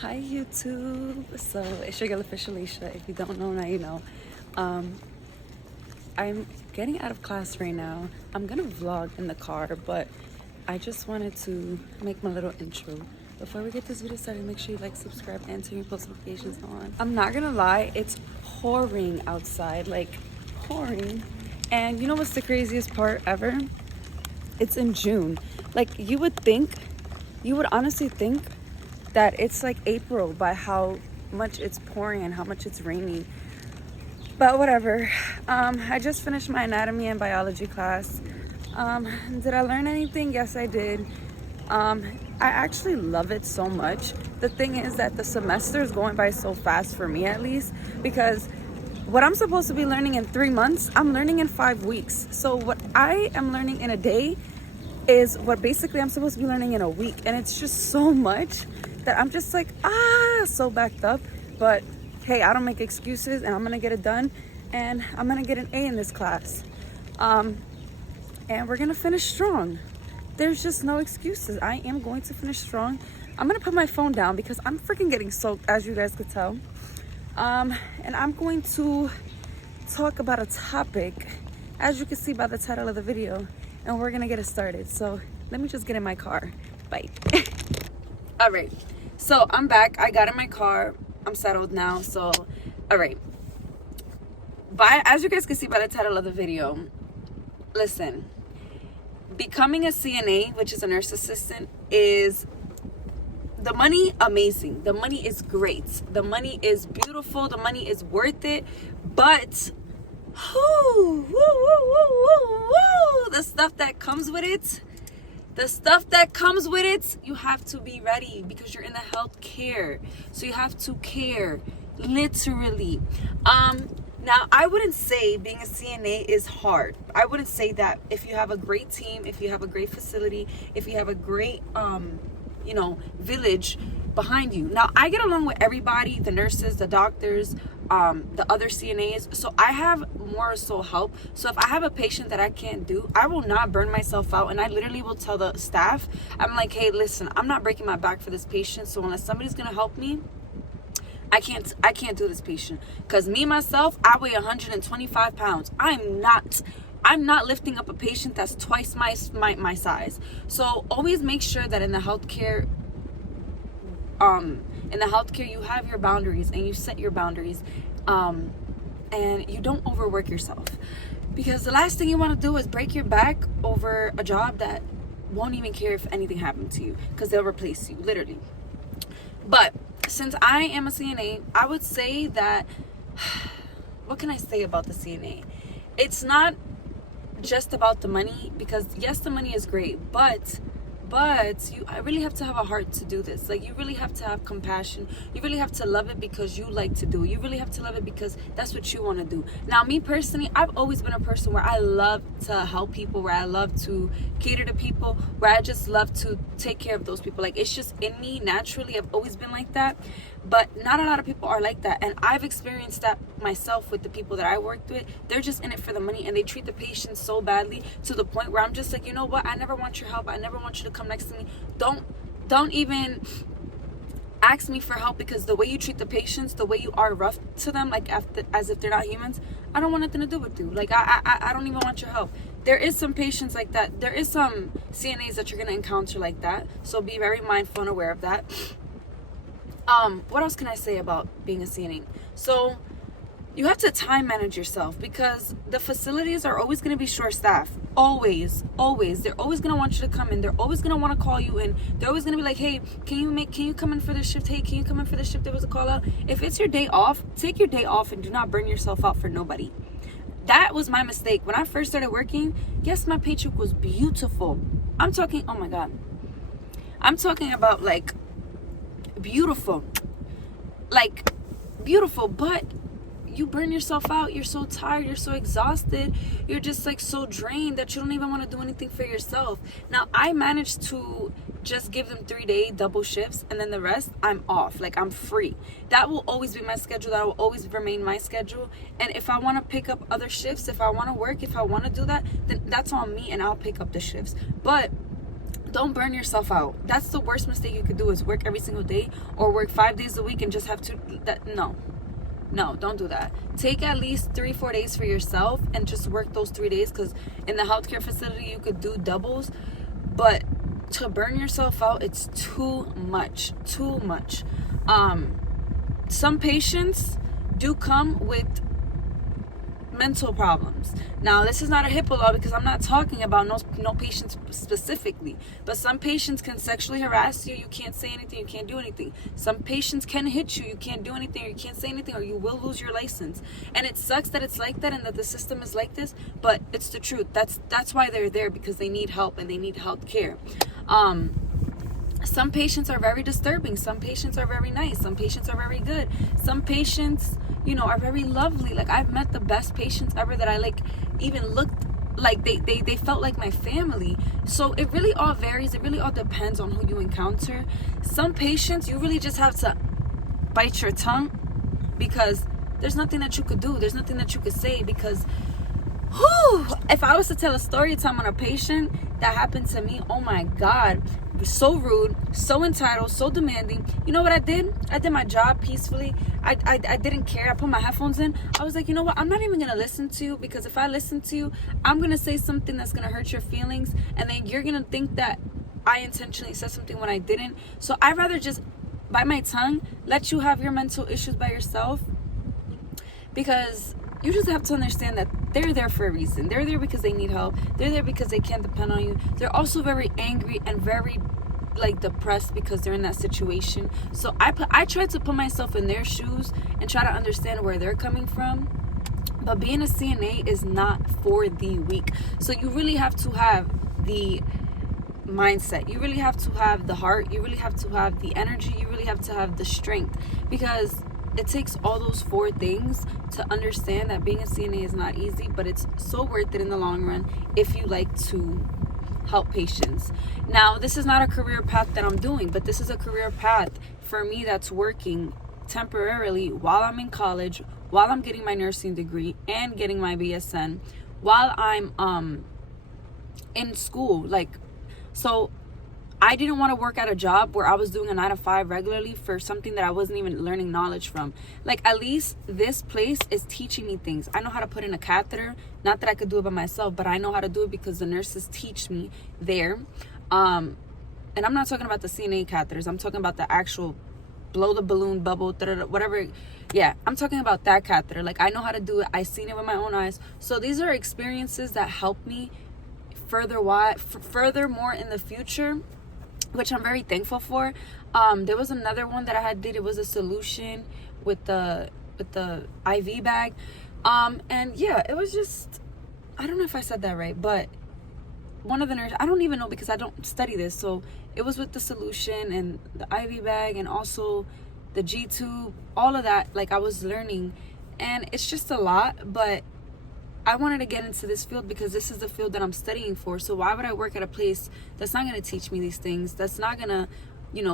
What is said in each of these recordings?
Hi YouTube. So it's your girl official Alicia. If you don't know, now you know. I'm getting out of class right now. I'm gonna vlog in the car, but I just wanted to make my little intro. Before we get this video started, make sure you like, subscribe, and turn your post notifications on. I'm not gonna lie, it's pouring outside, like pouring. And you know what's the craziest part ever? It's in June. Like you would honestly think that it's like April by how much it's pouring and how much it's raining. But whatever. I just finished my anatomy and biology class. Did I learn anything? Yes, I did. I actually love it so much. The thing is that the semester is going by so fast for me, at least, because what I'm supposed to be learning in 3 months, I'm learning in 5 weeks. So what I am learning in a day is what basically I'm supposed to be learning in a week. And it's just so much that I'm just like, so backed up. But hey, I don't make excuses, and I'm gonna get it done, and I'm gonna get an A in this class. And we're gonna finish strong. There's just no excuses. I am going to finish strong. I'm gonna put my phone down because I'm freaking getting soaked, as you guys could tell. And I'm going to talk about a topic, as you can see by the title of the video, and we're gonna get it started. So let me just get in my car. Bye. All right, so I'm back. I got in my car. I'm settled now. So, all right. As you guys can see by the title of the video, listen, becoming a CNA, which is a nurse assistant, is the money amazing. The money is great. The money is beautiful. The money is worth it. But the stuff that comes with it, you have to be ready because you're in the healthcare. So you have to care, literally. Now, I wouldn't say being a CNA is hard. I wouldn't say that. If you have a great team, if you have a great facility, if you have a great, village behind you. Now, I get along with everybody, the nurses, the doctors, the other CNAs. So I have more so help. So if I have a patient that I can't do, I will not burn myself out. And I literally will tell the staff, I'm like, hey, listen, I'm not breaking my back for this patient. So unless somebody's going to help me, I can't do this patient. Because me, myself, I weigh 125 pounds. I'm not lifting up a patient that's twice my size. So always make sure that in the healthcare, you have your boundaries and you set your boundaries, and you don't overwork yourself, because the last thing you want to do is break your back over a job that won't even care if anything happened to you, because they'll replace you, literally. But since I am a CNA, I would say that, what can I say about the CNA? It's not just about the money, because yes, the money is great, but I really have to have a heart to do this. Like, you really have to have compassion. You really have to love it because you like to do it. You really have to love it because that's what you want to do. Now, me personally, I've always been a person where I love to help people, where I love to cater to people, where I just love to take care of those people. Like, it's just in me naturally. I've always been like that. But not a lot of people are like that. And I've experienced that myself with the people that I worked with. They're just in it for the money, and they treat the patients so badly to the point where I'm just like, you know what? I never want your help. I never want you to come next to me. Don't even ask me for help, because the way you treat the patients, the way you are rough to them, like as if they're not humans, I don't want nothing to do with you. Like, I don't even want your help. There is some patients like that. There is some CNAs that you're going to encounter like that. So be very mindful and aware of that. What else can I say about being a CNA? So you have to time manage yourself, because the facilities are always going to be short staffed. Always. They're always going to want you to come in. They're always going to want to call you in. They're always going to be like, hey, can you come in for this shift? Hey, can you come in for this shift? There was a call out. If it's your day off, take your day off and do not burn yourself out for nobody. That was my mistake. When I first started working, yes, my paycheck was beautiful. I'm talking, oh my God. I'm talking about like beautiful, but you burn yourself out. You're so tired, you're so exhausted, you're just like so drained that you don't even want to do anything for yourself. Now, I managed to just give them 3-day double shifts, and then the rest I'm off. Like, I'm free. That will always be my schedule. That will always remain my schedule. And if I want to pick up other shifts, if I want to work, if I want to do that, then that's on me, and I'll pick up the shifts. But Don't burn yourself out. That's the worst mistake you could do, is work every single day or work 5 days a week and just have no, don't do that. Take at least 3-4 days for yourself and just work those 3 days, because in the healthcare facility you could do doubles, but to burn yourself out, it's too much. Some patients do come with mental problems. Now, this is not a HIPAA law, because I'm not talking about no patients specifically, but some patients can sexually harass you. You can't say anything, you can't do anything. Some patients can hit you, you can't do anything, or you can't say anything, or you will lose your license. And it sucks that it's like that and that the system is like this, but it's the truth. That's why they're there, because they need help and they need health care. Some patients are very disturbing. Some patients are very nice. Some patients are very good. Some patients, are very lovely. Like, I've met the best patients ever that I even looked like they felt like my family. So it really all varies. It really all depends on who you encounter. Some patients, you really just have to bite your tongue, because there's nothing that you could do. There's nothing that you could say, because if I was to tell a story time on a patient that happened to me, oh my God, so rude, so entitled, so demanding. You know what I did? I did my job peacefully. I didn't care. I put my headphones in. I was like, you know what? I'm not even going to listen to you, because if I listen to you, I'm going to say something that's going to hurt your feelings. And then you're going to think that I intentionally said something when I didn't. So I'd rather just bite my tongue, let you have your mental issues by yourself, because you just have to understand that they're there for a reason. They're there because they need help. They're there because they can't depend on you. They're also very angry and very depressed because they're in that situation. So I try to put myself in their shoes and try to understand where they're coming from. But being a CNA is not for the weak. So you really have to have the mindset. You really have to have the heart. You really have to have the energy. You really have to have the strength, because it takes all those 4 things to understand that being a CNA is not easy, but it's so worth it in the long run if you like to help patients. Now, this is not a career path that I'm doing, but this is a career path for me that's working temporarily while I'm in college, while I'm getting my nursing degree and getting my BSN, while I'm in school. So I didn't want to work at a job where I was doing a 9 to 5 regularly for something that I wasn't even learning knowledge from. At least this place is teaching me things. I know how to put in a catheter. Not that I could do it by myself, but I know how to do it because the nurses teach me there. And I'm not talking about the CNA catheters. I'm talking about the actual blow the balloon, bubble, whatever. Yeah, I'm talking about that catheter. I know how to do it. I've seen it with my own eyes. So these are experiences that help me furthermore in the future, which I'm very thankful for. There was another one that I did. It was a solution with the IV bag. And yeah, it was just, I don't know if I said that right, but one of the nurses, I don't even know because I don't study this. So it was with the solution and the IV bag and also the G tube, all of that. I was learning, and it's just a lot, but I wanted to get into this field because this is the field that I'm studying for. So why would I work at a place that's not going to teach me these things? That's not going to,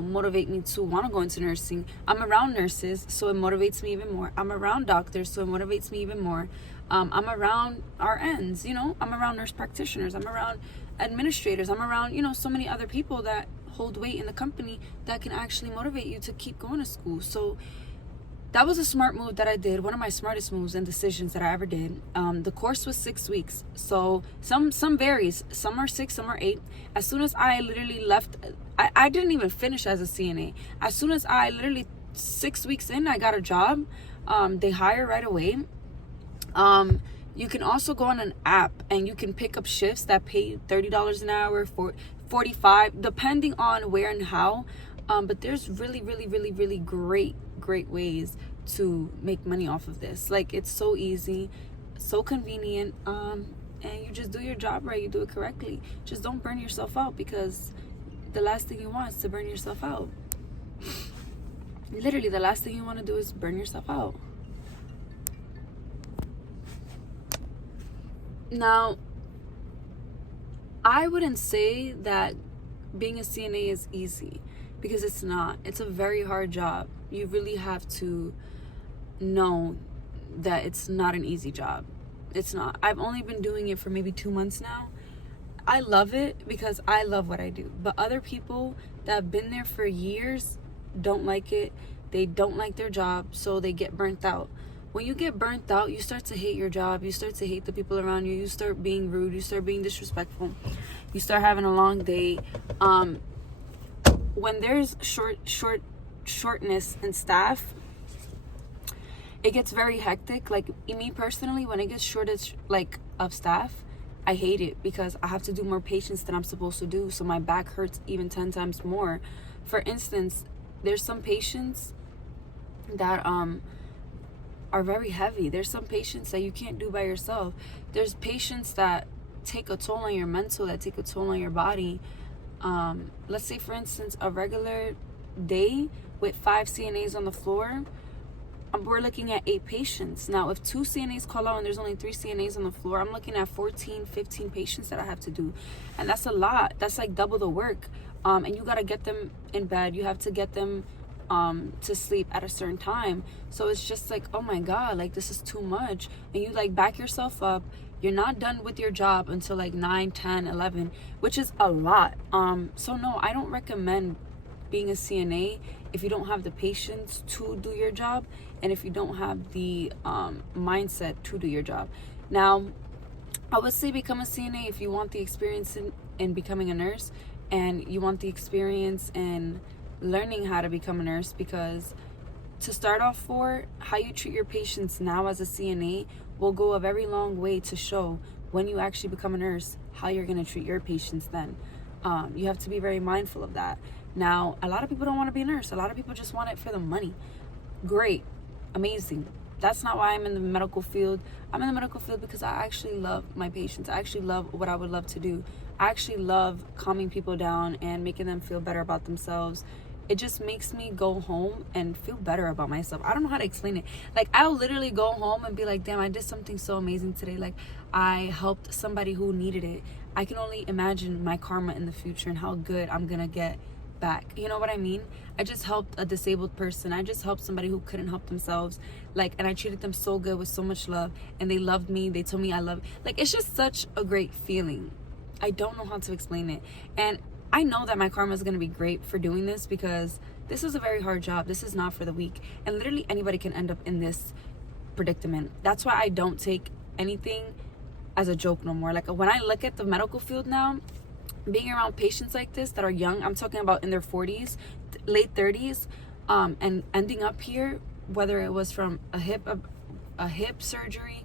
motivate me to want to go into nursing. I'm around nurses, so it motivates me even more. I'm around doctors, so it motivates me even more. I'm around RNs, I'm around nurse practitioners. I'm around administrators. I'm around, so many other people that hold weight in the company that can actually motivate you to keep going to school. So that was a smart move that I did. One of my smartest moves and decisions that I ever did. The course was 6 weeks. So some varies. Some are 6, some are 8. As soon as I literally left, I didn't even finish as a CNA. As soon as I literally 6 weeks in, I got a job. They hire right away. You can also go on an app and you can pick up shifts that pay $30 an hour, for $45, depending on where and how. But there's really, really, really, really great ways to make money off of this. It's so easy, so convenient, and you just do your job right. You do it correctly. Just don't burn yourself out, because the last thing you want is to burn yourself out. Literally, the last thing you want to do is burn yourself out. Now, I wouldn't say that being a CNA is easy, because it's not. It's a very hard job. You really have to know that it's not an easy job. It's not. I've only been doing it for maybe 2 months now, I love it because I love what I do. But other people that have been there for years don't like it. They don't like their job, so they get burnt out. When you get burnt out, you start to hate your job. You start to hate the people around you. You start being rude. You start being disrespectful. You start having a long day. When there's shortness in staff, it gets very hectic. Like me personally, when it gets shortage of staff, I hate it because I have to do more patients than I'm supposed to do, so my back hurts even 10 times more. For instance, there's some patients that are very heavy. There's some patients that you can't do by yourself. There's patients that take a toll on your mental, that take a toll on your body. Let's say, for instance, a regular day with 5 CNAs on the floor, we're looking at 8 patients. Now, if 2 CNAs call out and there's only 3 CNAs on the floor, I'm looking at 14, 15 patients that I have to do. And that's a lot. That's like double the work. And you got to get them in bed. You have to get them to sleep at a certain time. So it's just like, oh my God, like this is too much. And you like back yourself up. You're not done with your job until like 9, 10, 11, which is a lot. So no, I don't recommend being a CNA if you don't have the patience to do your job, and if you don't have the mindset to do your job. Now, I would say become a CNA if you want the experience in becoming a nurse, and you want the experience in learning how to become a nurse, because to start off for, how you treat your patients now as a CNA will go a very long way to show when you actually become a nurse how you're going to treat your patients then. You have to be very mindful of that. Now, a lot of people don't want to be a nurse. A lot of people just want it for the money. Great. Amazing. That's not why I'm in the medical field. I'm in the medical field because I actually love my patients. I actually love what I would love to do. I actually love calming people down and making them feel better about themselves. It just makes me go home and feel better about myself. I don't know how to explain it. Like, I'll literally go home and be like, damn, I did something so amazing today. Like, I helped somebody who needed it. I can only imagine my karma in the future and how good I'm gonna get back. You know what I mean? I just helped a disabled person. I just helped somebody who couldn't help themselves. Like, and I treated them so good with so much love, and they loved me. They told me I love. Like, it's just such a great feeling. I don't know how to explain it. And I know that my karma is going to be great for doing this, because this is a very hard job. This is not for the weak. And literally anybody can end up in this predicament. That's why I don't take anything as a joke no more. Like, when I look at the medical field now, being around patients like this that are young, I'm talking about in their 40s, late 30s, and ending up here, whether it was from a hip surgery,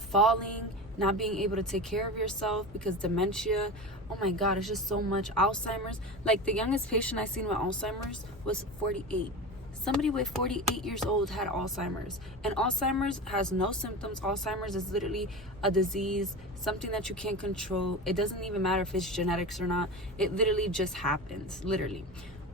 falling, not being able to take care of yourself because dementia. Oh my God, it's just so much. Alzheimer's. Like, the youngest patient I seen with Alzheimer's was 48. Somebody with 48 years old had Alzheimer's. And Alzheimer's has no symptoms. Alzheimer's is literally a disease, something that you can't control. It doesn't even matter if it's genetics or not. It literally just happens, literally.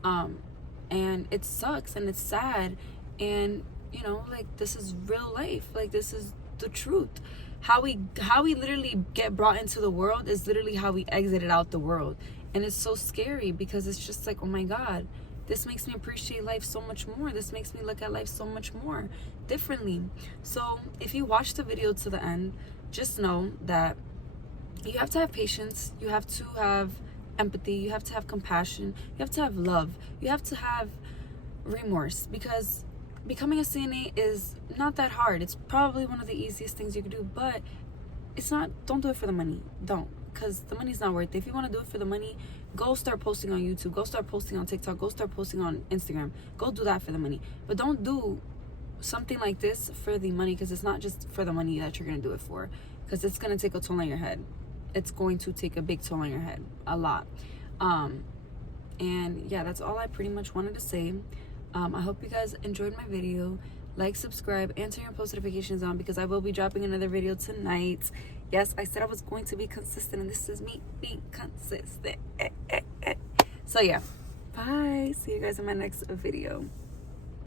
And it sucks and it's sad. And, you know, like, this is real life. Like, this is the truth. How we literally get brought into the world is literally how we exited out the world. And it's so scary, because it's just like, oh my God, this makes me appreciate life so much more. This makes me look at life so much more differently. So if you watch the video to the end, just know that you have to have patience. You have to have empathy. You have to have compassion. You have to have love. You have to have remorse, because becoming a CNA is not that hard. It's probably one of the easiest things you can do, but it's not. Don't do it for the money. Don't, because the money's not worth it. If you want to do it for the money, go start posting on YouTube. Go start posting on TikTok. Go start posting on Instagram. Go do that for the money. But don't do something like this for the money, because it's not just for the money that you're going to do it for, because it's going to take a toll on your head. It's going to take a big toll on your head. A lot. And yeah, that's all I pretty much wanted to say. I hope you guys enjoyed my video. Like, subscribe, and turn your post notifications on, because I will be dropping another video tonight. Yes, I said I was going to be consistent, and this is me being consistent. So yeah, bye. See you guys in my next video.